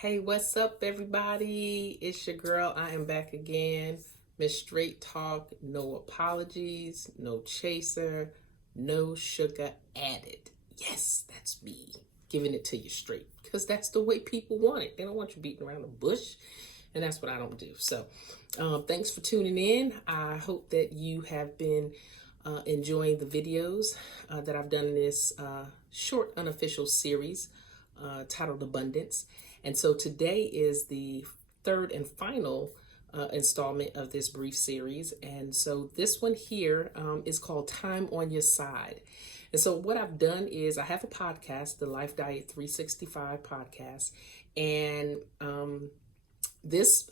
Hey, what's up, everybody? It's your girl. I am back again. Miss Straight Talk, no apologies, no chaser, no sugar added. Yes, that's me giving it to you straight because that's the way people want it. They don't want you beating around the bush, and that's what I don't do. So, thanks for tuning in. I hope that you have been enjoying the videos that I've done in this short unofficial series titled Abundance. And so today is the third and final installment of this brief series. And so this one here is called Time on Your Side. And so what I've done is I have a podcast, the Life Diet 365 podcast. And this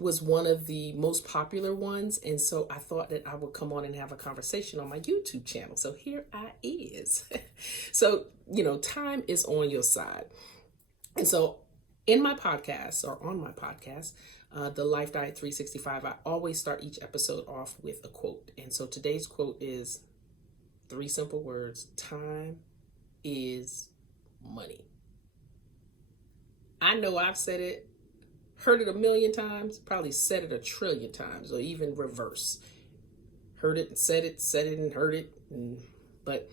was one of the most popular ones. And so I thought that I would come on and have a conversation on my YouTube channel. So here I is. So, time is on your side. And so in my podcast or on my podcast, the Life Diet 365, I always start each episode off with a quote. And so today's quote is 3 simple words: time is money. I know I've said it, heard it a million times, probably said it a trillion times, or even reverse. Heard it and said it and heard it. But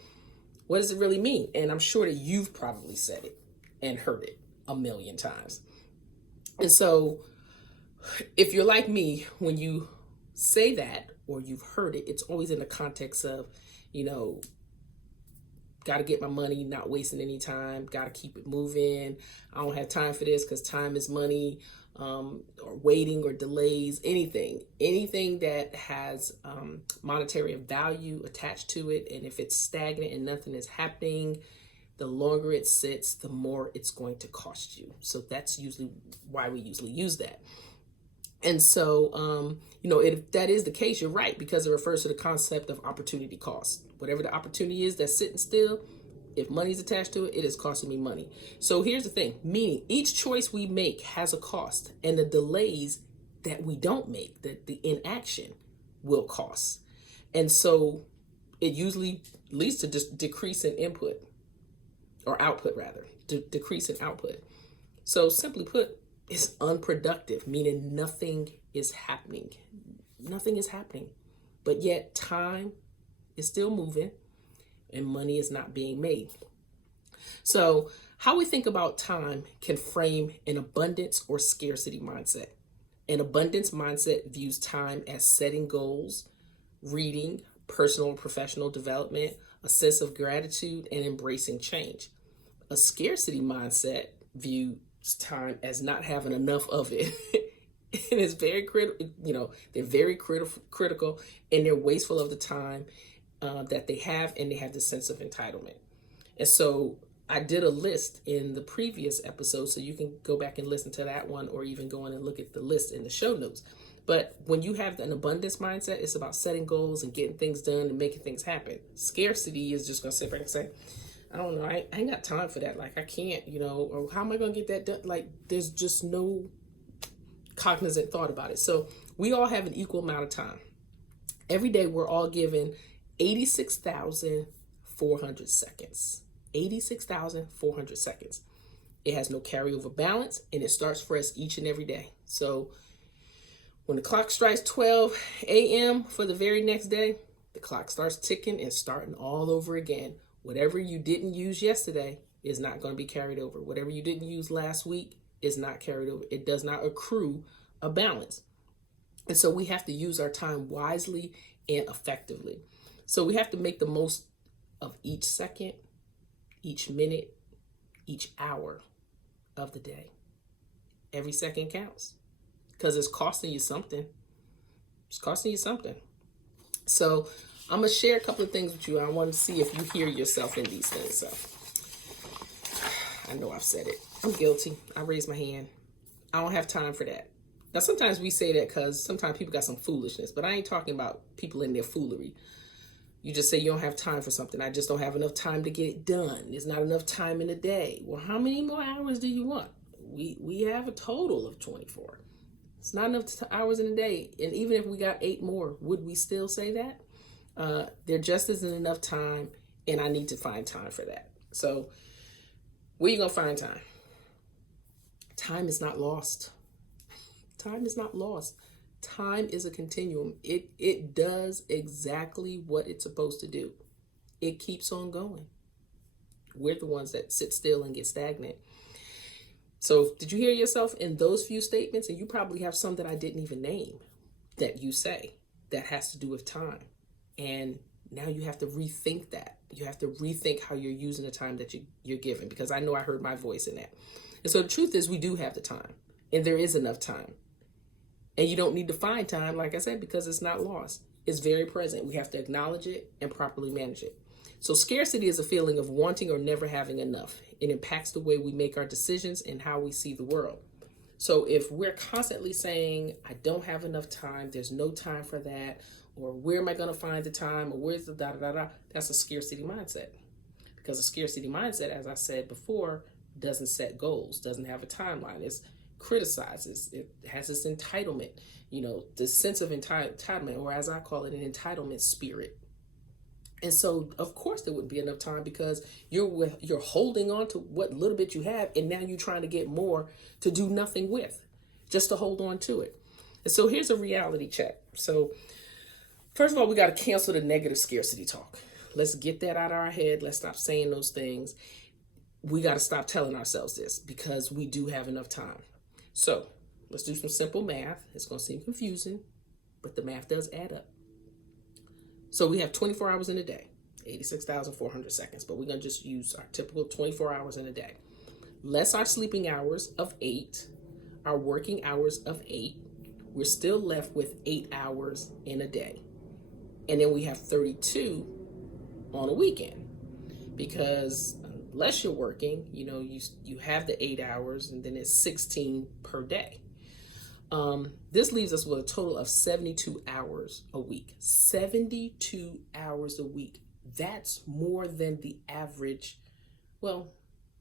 what does it really mean? And I'm sure that you've probably said it and heard it a million times. And so if you're like me, when you say that or you've heard it, it's always in the context of, got to get my money, not wasting any time, got to keep it moving. I don't have time for this because time is money, or waiting or delays, anything that has monetary value attached to it. And if it's stagnant and nothing is happening, the longer it sits, the more it's going to cost you. So that's usually why we usually use that. And so, if that is the case, you're right, because it refers to the concept of opportunity cost. Whatever the opportunity is that's sitting still, if money's attached to it, it is costing me money. So here's the thing, meaning each choice we make has a cost, and the delays that we don't make, that the inaction will cost. And so it usually leads to just decrease in input. Or output rather, decrease in output. So simply put, it's unproductive, meaning nothing is happening. Nothing is happening, but yet time is still moving and money is not being made. So how we think about time can frame an abundance or scarcity mindset. An abundance mindset views time as setting goals, reading, personal and professional development, a sense of gratitude, and embracing change. A scarcity mindset views time as not having enough of it. And it's very critical, they're very critical, and they're wasteful of the time that they have, and they have the sense of entitlement. And so I did a list in the previous episode, so you can go back and listen to that one, or even go in and look at the list in the show notes. But when you have an abundance mindset, it's about setting goals and getting things done and making things happen. Scarcity is just going to sit back and say, I don't know, I ain't got time for that. Like, I can't, or how am I going to get that done? Like, there's just no cognizant thought about it. So we all have an equal amount of time. Every day we're all given 86,400 seconds. 86,400 seconds. It has no carryover balance, and it starts for us each and every day. So when the clock strikes 12 a.m. for the very next day, the clock starts ticking and starting all over again. Whatever you didn't use yesterday is not going to be carried over. Whatever you didn't use last week is not carried over. It does not accrue a balance. And so we have to use our time wisely and effectively. So we have to make the most of each second, each minute, each hour of the day. Every second counts, because it's costing you something. It's costing you something. So I'm going to share a couple of things with you. I want to see if you hear yourself in these things. So I know I've said it. I'm guilty. I raise my hand. I don't have time for that. Now, sometimes we say that because sometimes people got some foolishness, but I ain't talking about people in their foolery. You just say you don't have time for something. I just don't have enough time to get it done. There's not enough time in the day. Well, how many more hours do you want? We have a total of 24. It's not enough hours in a day. And even if we got 8 more, would we still say that? There just isn't enough time, and I need to find time for that. So where you going to find time? Time is not lost. Time is not lost. Time is a continuum. It does exactly what it's supposed to do. It keeps on going. We're the ones that sit still and get stagnant. So did you hear yourself in those few statements? And you probably have some that I didn't even name that you say that has to do with time. And now you have to rethink that. You have to rethink how you're using the time that you're given, because I know I heard my voice in that. And so the truth is, we do have the time, and there is enough time. And you don't need to find time, like I said, because it's not lost. It's very present. We have to acknowledge it and properly manage it. So scarcity is a feeling of wanting or never having enough. It impacts the way we make our decisions and how we see the world. So if we're constantly saying, I don't have enough time, there's no time for that, or where am I going to find the time, or where's the da-da-da-da, that's a scarcity mindset. Because a scarcity mindset, as I said before, doesn't set goals, doesn't have a timeline. It criticizes, it has this entitlement, this sense of entitlement, or as I call it, an entitlement spirit. And so, of course, there wouldn't be enough time, because you're holding on to what little bit you have, and now you're trying to get more to do nothing with, just to hold on to it. And so here's a reality check. So first of all, we got to cancel the negative scarcity talk. Let's get that out of our head. Let's stop saying those things. We got to stop telling ourselves this, because we do have enough time. So let's do some simple math. It's going to seem confusing, but the math does add up. So we have 24 hours in a day, 86,400 seconds, but we're going to just use our typical 24 hours in a day. Less our sleeping hours of 8, our working hours of 8, we're still left with 8 hours in a day. And then we have 32 on a weekend, because unless you're working, you have the 8 hours, and then it's 16 per day. This leaves us with a total of 72 hours a week. 72 hours a week. That's more than the average. Well,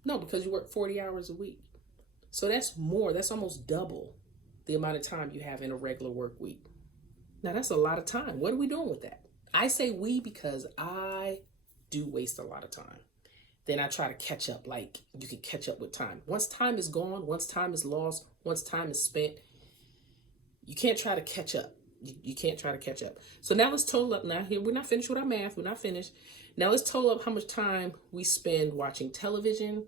no, because you work 40 hours a week. So that's more. That's almost double the amount of time you have in a regular work week. Now, that's a lot of time. What are we doing with that? I say we because I do waste a lot of time. Then I try to catch up, like you can catch up with time. Once time is gone, once time is lost, once time is spent, you can't try to catch up. You can't try to catch up. So now let's total up. Now here, we're not finished with our math. We're not finished. Now let's total up how much time we spend watching television,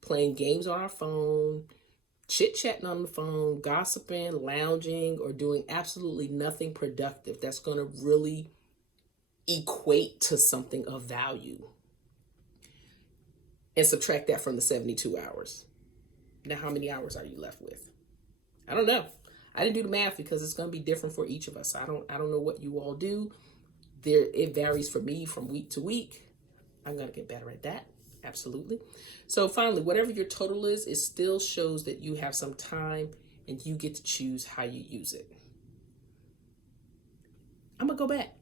playing games on our phone, chit-chatting on the phone, gossiping, lounging, or doing absolutely nothing productive that's going to really equate to something of value. And subtract that from the 72 hours. Now, how many hours are you left with? I don't know. I didn't do the math because it's going to be different for each of us. I don't know what you all do. It varies for me from week to week. I'm going to get better at that. Absolutely. So finally, whatever your total is, it still shows that you have some time and you get to choose how you use it. I'm going to go back.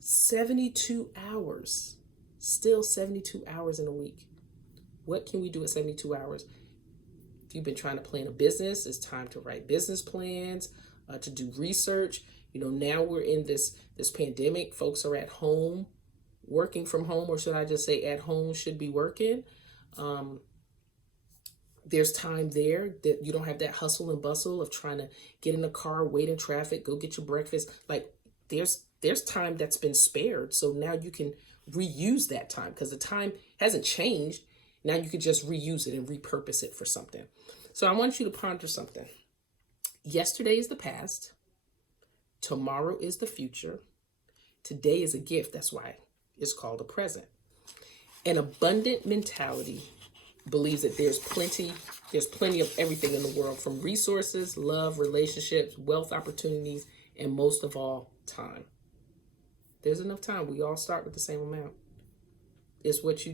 72 hours. Still 72 hours in a week. What can we do at 72 hours? If you've been trying to plan a business, it's time to write business plans, to do research. Now we're in this pandemic. Folks are at home, working from home, or should I just say at home should be working. There's time there that you don't have that hustle and bustle of trying to get in the car, wait in traffic, go get your breakfast. Like there's time that's been spared. So now you can reuse that time because the time hasn't changed. Now you can just reuse it and repurpose it for something. So I want you to ponder something. Yesterday is the past. Tomorrow is the future. Today is a gift. That's why it's called a present. An abundant mentality believes that there's plenty of everything in the world, from resources, love, relationships, wealth opportunities, and most of all, time. There's enough time. We all start with the same amount. It's what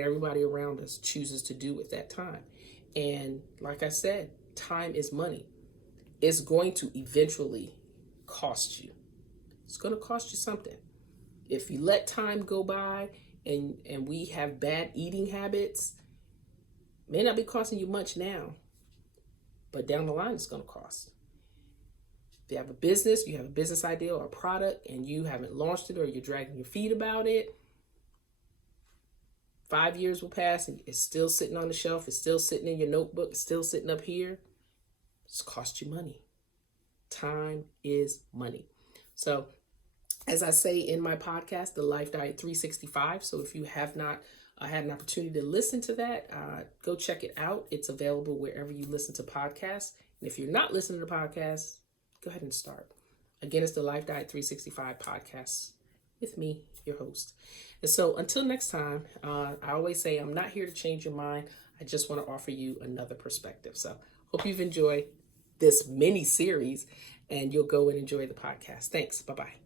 everybody around us chooses to do with that time. And like I said, time is money. It's going to eventually cost you. It's going to cost you something. If you let time go by and we have bad eating habits, it may not be costing you much now, but down the line it's going to cost. If you have a business idea or a product, and you haven't launched it or you're dragging your feet about it, 5 years will pass and it's still sitting on the shelf, it's still sitting in your notebook, it's still sitting up here. It's cost you money. Time is money. So, as I say in my podcast, The Life Diet 365. So if you have not had an opportunity to listen to that, go check it out. It's available wherever you listen to podcasts. And if you're not listening to podcasts, go ahead and start. Again, it's the Life Diet 365 podcast with me, your host. And so until next time, I always say I'm not here to change your mind. I just want to offer you another perspective. So hope you've enjoyed this mini series and you'll go and enjoy the podcast. Thanks. Bye-bye.